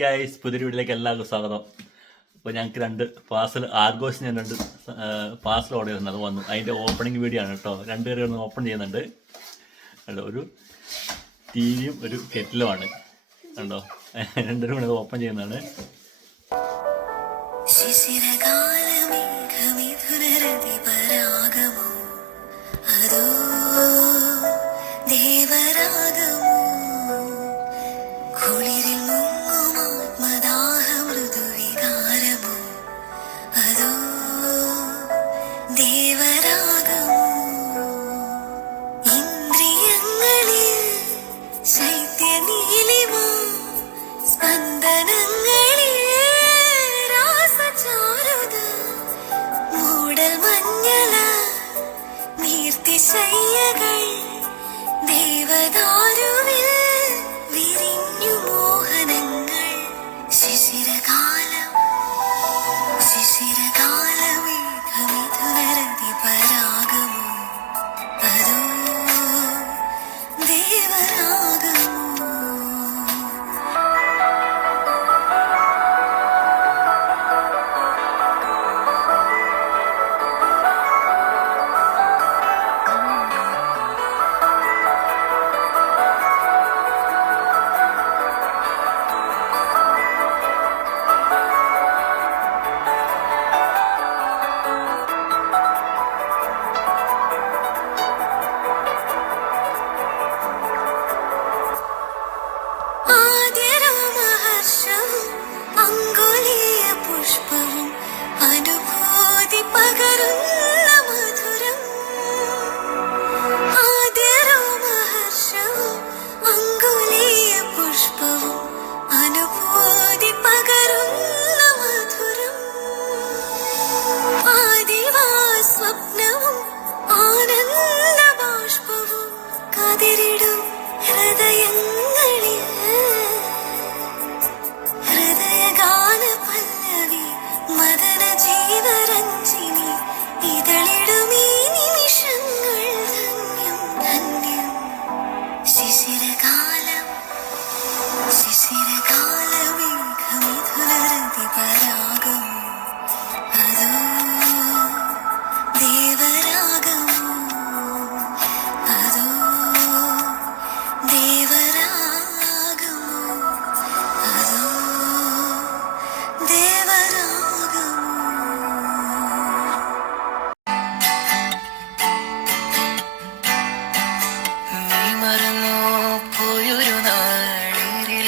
Guys പുതിയ വീട്ടിലേക്ക് എല്ലാവർക്കും സ്വാഗതം. അപ്പോൾ ഞങ്ങൾക്ക് രണ്ട് പാർസൽ ആർഗോസിന് ഞാൻ രണ്ട് പാർസൽ ഓർഡർ അത് വന്നു. അതിന്റെ ഓപ്പണിംഗ് വീഡിയോ ആണ് കേട്ടോ. രണ്ട് ഒന്ന് ഓപ്പൺ ചെയ്യുന്നുണ്ട്. കണ്ടോ ഒരു ടി വിയും ഒരു കെറ്റിലുമാണ് കണ്ടോ? രണ്ടുപേരും കൂടെ ഓപ്പൺ ചെയ്യുന്നതാണ്. അതോ നീർത്തിശയ്യകൾ ദേവദാരുവിൽ ഹൃദയങ്ങളിൽ. ഹൃദയഗാന പല്ലവി മദന ജീവരഞ്ജിനി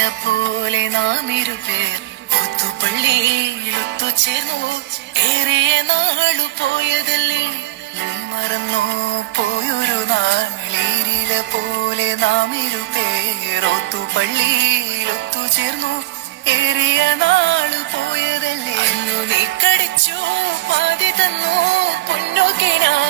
പോലെ നാം ഇരുപേർ ഒത്തുപള്ളിയിൽ ഒത്തുചേർന്നു ഏറിയ നാളു പോയതല്ലേ? മറന്നോ പോയൊരു നാളിരില പോലെ നാം ഇരുപേർ ഒത്തുപള്ളിയിൽ ഒത്തുചേർന്നു ഏറിയ നാളു പോയതല്ലേ? നീ കടിച്ചു പാതി തന്നു. പൊന്നോക്കിനാവിൻ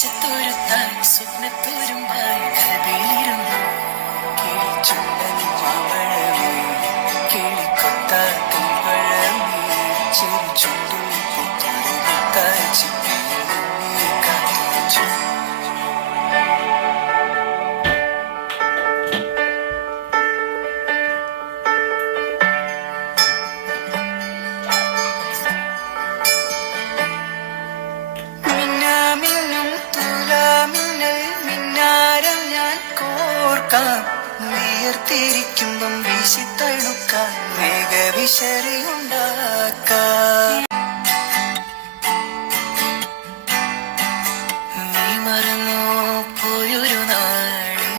പച്ചത്തൊഴുത്തായി സ്വപ്നത്തോരുമായി കൽവിയിലിരുന്നു കിളിച്ചുണ്ടൻ കോർക്കാം വിയർത്തിരിക്കുമ്പം വീശി തണുക്കാൻ വേഗവിശറി ഉണ്ടാക്കാം